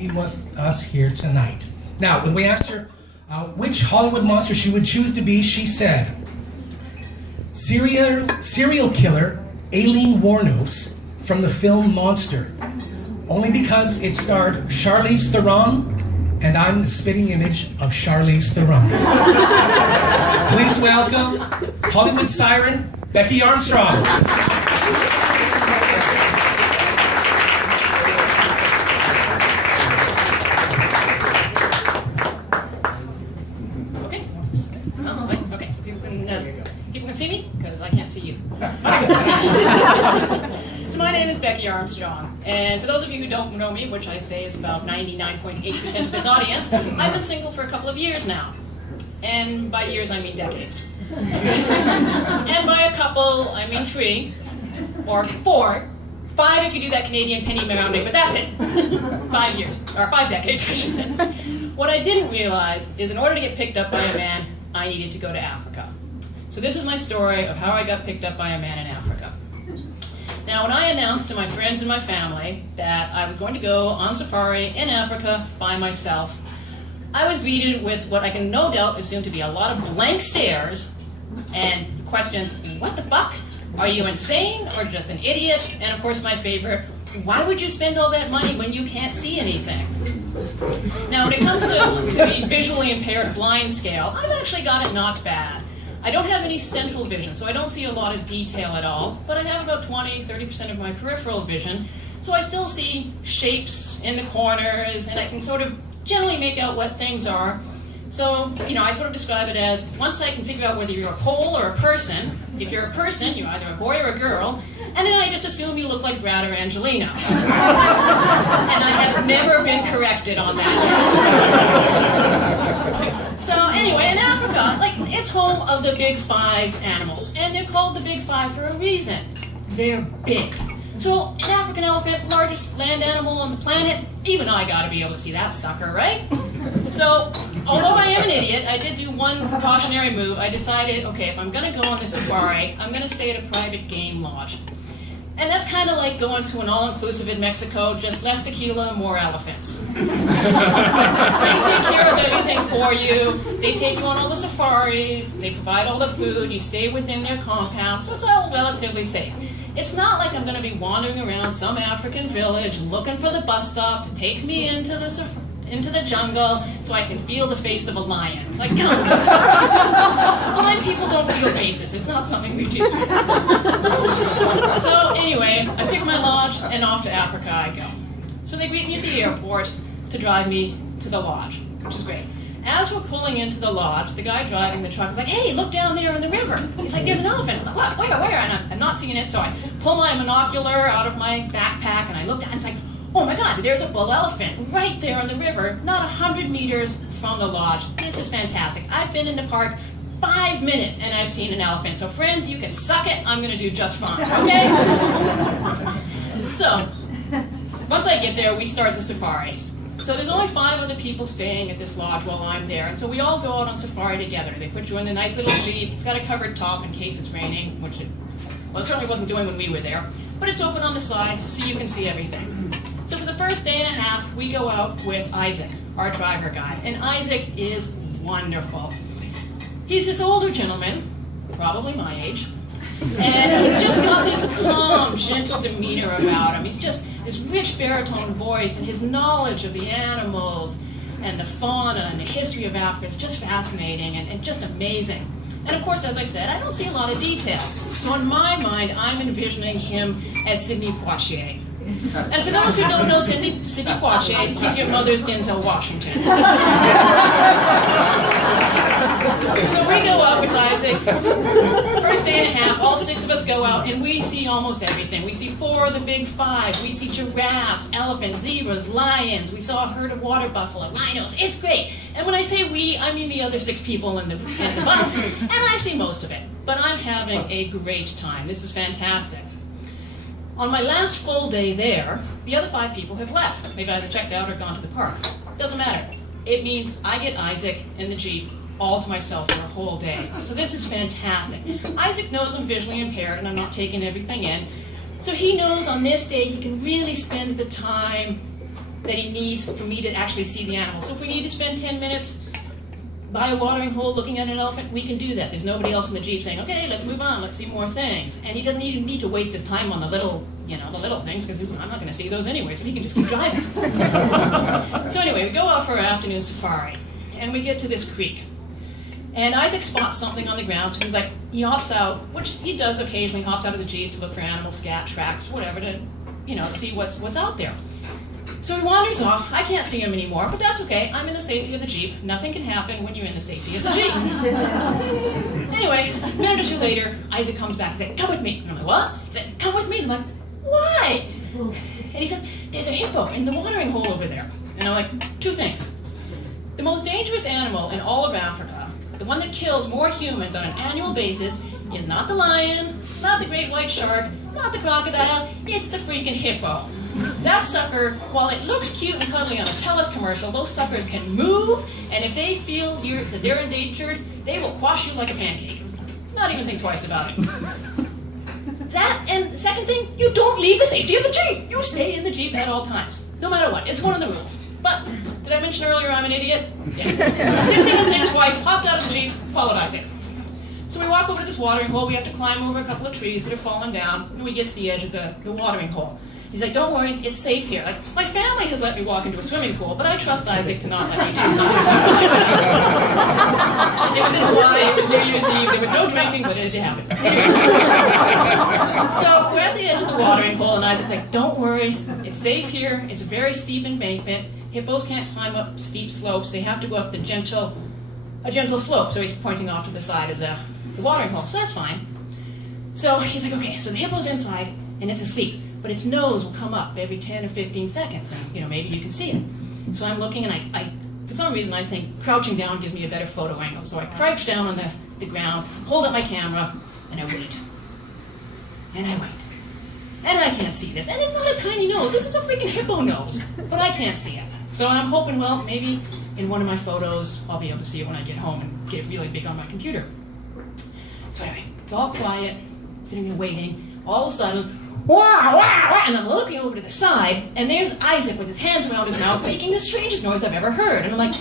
be with us here tonight. Now, when we asked her which Hollywood monster she would choose to be, she said, serial killer Aileen Wuornos from the film Monster, only because it starred Charlize Theron, and I'm the spitting image of Charlize Theron. Please welcome Hollywood siren, Becky Armstrong. Okay, so people can see me? Because I can't see you. So my name is Becky Armstrong, and for those of you who don't know me, which I say is about 99.8% of this audience, I've been single for a couple of years now. And by years, I mean decades. And by a couple, I mean 3, or 4, 5 if you do that Canadian penny rounding, but that's it. 5 years, or 5 decades, I should say. What I didn't realize is in order to get picked up by a man, I needed to go to Africa. So this is my story of how I got picked up by a man in Africa. Now, when I announced to my friends and my family that I was going to go on safari in Africa by myself, I was greeted with what I can no doubt assume to be a lot of blank stares and questions, what the fuck? Are you insane or just an idiot? And of course my favorite, why would you spend all that money when you can't see anything? Now, when it comes to the visually impaired blind scale, I've actually got it not bad. I don't have any central vision, so I don't see a lot of detail at all, but I have about 20-30% of my peripheral vision, so I still see shapes in the corners, and I can sort of generally make out what things are. So, I sort of describe it as, once I can figure out whether you're a pole or a person, if you're a person, you're either a boy or a girl, and then I just assume you look like Brad or Angelina. And I have never been corrected on that yet. So anyway, in Africa, it's home of the big 5 animals, and they're called the big 5 for a reason. They're big. So an African elephant, largest land animal on the planet, even I gotta be able to see that sucker, right? So, although I am an idiot, I did do one precautionary move. I decided, okay, if I'm gonna go on the safari, I'm gonna stay at a private game lodge. And that's kind of like going to an all-inclusive in Mexico, just less tequila and more elephants. They take care of everything for you. They take you on all the safaris. They provide all the food. You stay within their compound, so it's all relatively safe. It's not like I'm going to be wandering around some African village looking for the bus stop to take me into the jungle so I can feel the face of a lion. Come on. Blind people don't feel faces. It's not something we do. So anyway, I pick my lodge and off to Africa I go. So they greet me at the airport to drive me to the lodge, which is great. As we're pulling into the lodge, the guy driving the truck is like, hey, look down there in the river. He's like, there's an elephant. I'm like, what? Where? And I'm not seeing it, so I pull my binocular out of my backpack and I look down and it's like, oh my God, there's a bull elephant right there in the river, not 100 meters from the lodge. This is fantastic. I've been in the park 5 minutes and I've seen an elephant. So friends, you can suck it. I'm going to do just fine, okay? So, once I get there, we start the safaris. So there's only 5 other people staying at this lodge while I'm there, and so we all go out on safari together. They put you in a nice little Jeep. It's got a covered top in case it's raining, which it certainly wasn't doing when we were there, but it's open on the sides so you can see everything. So for the first day and a half, we go out with Isaac, our driver guide, and Isaac is wonderful. He's this older gentleman, probably my age, and he's just got this calm, gentle demeanor about him. He's just this rich baritone voice, and his knowledge of the animals and the fauna and the history of Africa is just fascinating and just amazing. And of course, as I said, I don't see a lot of detail. So in my mind, I'm envisioning him as Sidney Poitier. And for those who don't know Sidney Poitier, he's your mother's Denzel Washington. So we go out with Isaac. First day and a half, all 6 of us go out, and we see almost everything. We see 4 of the big 5. We see giraffes, elephants, zebras, lions. We saw a herd of water buffalo, rhinos. It's great. And when I say we, I mean the other 6 people in the bus. And I see most of it. But I'm having a great time. This is fantastic. On my last full day there, the other 5 people have left. They've either checked out or gone to the park. Doesn't matter. It means I get Isaac in the Jeep all to myself for a whole day. So this is fantastic. Isaac knows I'm visually impaired and I'm not taking everything in. So he knows on this day he can really spend the time that he needs for me to actually see the animal. So if we need to spend 10 minutes by a watering hole looking at an elephant, we can do that. There's nobody else in the Jeep saying, okay, let's move on, let's see more things. And he doesn't even need to waste his time on the little things, because I'm not going to see those anyway, so he can just keep driving. So anyway, we go out for our afternoon safari, and we get to this creek. And Isaac spots something on the ground, so he's like, he hops out, which he does occasionally, hops out of the Jeep to look for animal scat, tracks, whatever, to, see what's out there. So he wanders off. I can't see him anymore, but that's okay. I'm in the safety of the Jeep. Nothing can happen when you're in the safety of the Jeep. Anyway, a minute or two later, Isaac comes back and says, come with me. And I'm like, what? He said, come with me. And I'm like, why? And he says, there's a hippo in the watering hole over there. And I'm like, two things. The most dangerous animal in all of Africa, the one that kills more humans on an annual basis, is not the lion, not the great white shark, not the crocodile, it's the freaking hippo. That sucker, while it looks cute and cuddly on a TELUS commercial, those suckers can move, and if they feel that they're endangered, they will quash you like a pancake. Not even think twice about it. That, and the second thing, you don't leave the safety of the Jeep. You stay in the Jeep at all times, no matter what. It's one of the rules. But, did I mention earlier I'm an idiot? Yeah. Didn't think twice, hopped out of the Jeep, followed Isaac. So we walk over to this watering hole, we have to climb over a couple of trees that are falling down, and we get to the edge of the watering hole. He's like, don't worry, it's safe here. Like, my family has let me walk into a swimming pool, but I trust Isaac to not let me do something stupid like that. It was in Hawaii, it was New Year's Eve, there was no drinking, but it did happen. So we're at the edge of the watering hole, and Isaac's like, don't worry, it's safe here, it's a very steep embankment. Hippos can't climb up steep slopes, they have to go up a gentle slope. So he's pointing off to the side of the watering hole, so that's fine. So he's like, okay, so the hippo's inside, and it's asleep. But its nose will come up every 10 or 15 seconds, and maybe you can see it. So I'm looking, and I for some reason, I think crouching down gives me a better photo angle. So I crouch down on the ground, hold up my camera, and I wait. And I wait. And I can't see this. And it's not a tiny nose. This is a freaking hippo nose. But I can't see it. So I'm hoping, well, maybe in one of my photos, I'll be able to see it when I get home and get it really big on my computer. So anyway, it's all quiet, sitting there waiting. All of a sudden, wah, wah, wah, and I'm looking over to the side, and there's Isaac with his hands around his mouth, making the strangest noise I've ever heard. And I'm like,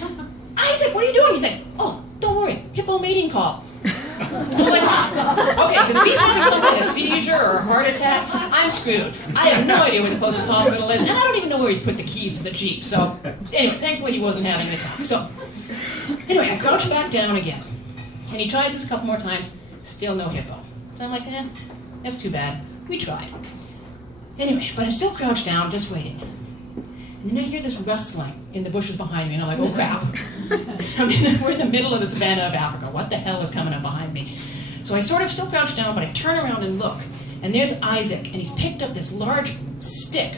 Isaac, what are you doing? He's like, oh, don't worry, hippo mating call. I'm like, okay, because if he's having some kind of seizure or a heart attack, I'm screwed. I have no idea where the closest hospital is, and I don't even know where he's put the keys to the Jeep. So, anyway, thankfully he wasn't having an attack. So, anyway, I crouch back down again, and he tries this a couple more times, still no hippo. So I'm like, that's too bad. We tried. Anyway, but I'm still crouched down, just waiting. And then I hear this rustling in the bushes behind me, and I'm like, oh crap. We're in the middle of the savannah of Africa. What the hell is coming up behind me? So I sort of still crouch down, but I turn around and look. And there's Isaac, and he's picked up this large stick,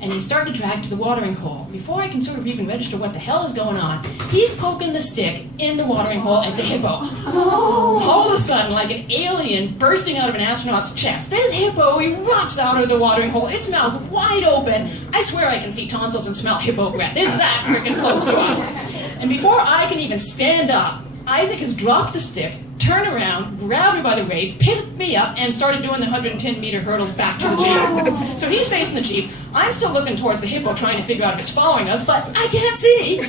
and he's starting to drag to the watering hole. Before I can sort of even register what the hell is going on, he's poking the stick in the watering hole at the hippo. All of a sudden, like an alien bursting out of an astronaut's chest, this hippo erupts out of the watering hole, its mouth wide open. I swear I can see tonsils and smell hippo breath. It's that freaking close to us. And before I can even stand up, Isaac has dropped the stick, turned around, grabbed me by the waist, picked me up, and started doing the 110-meter hurdles back to the Jeep. So he's facing the Jeep. I'm still looking towards the hippo, trying to figure out if it's following us, but I can't see.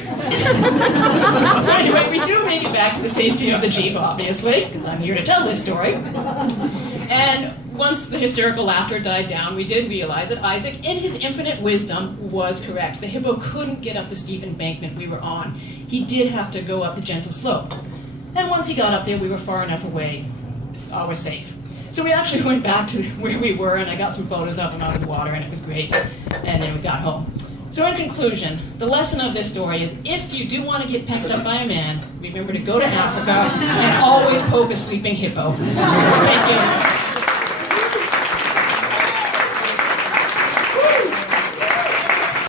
So anyway, we do make it back to the safety of the Jeep, obviously, because I'm here to tell this story. And once the hysterical laughter died down, we did realize that Isaac, in his infinite wisdom, was correct. The hippo couldn't get up the steep embankment we were on. He did have to go up the gentle slope. And once he got up there, we were far enough away. We're safe. So we actually went back to where we were, and I got some photos of him out of the water, and it was great. And then we got home. So in conclusion, the lesson of this story is if you do want to get pecked up by a man, remember to go to Africa and always poke a sleeping hippo. Thank you.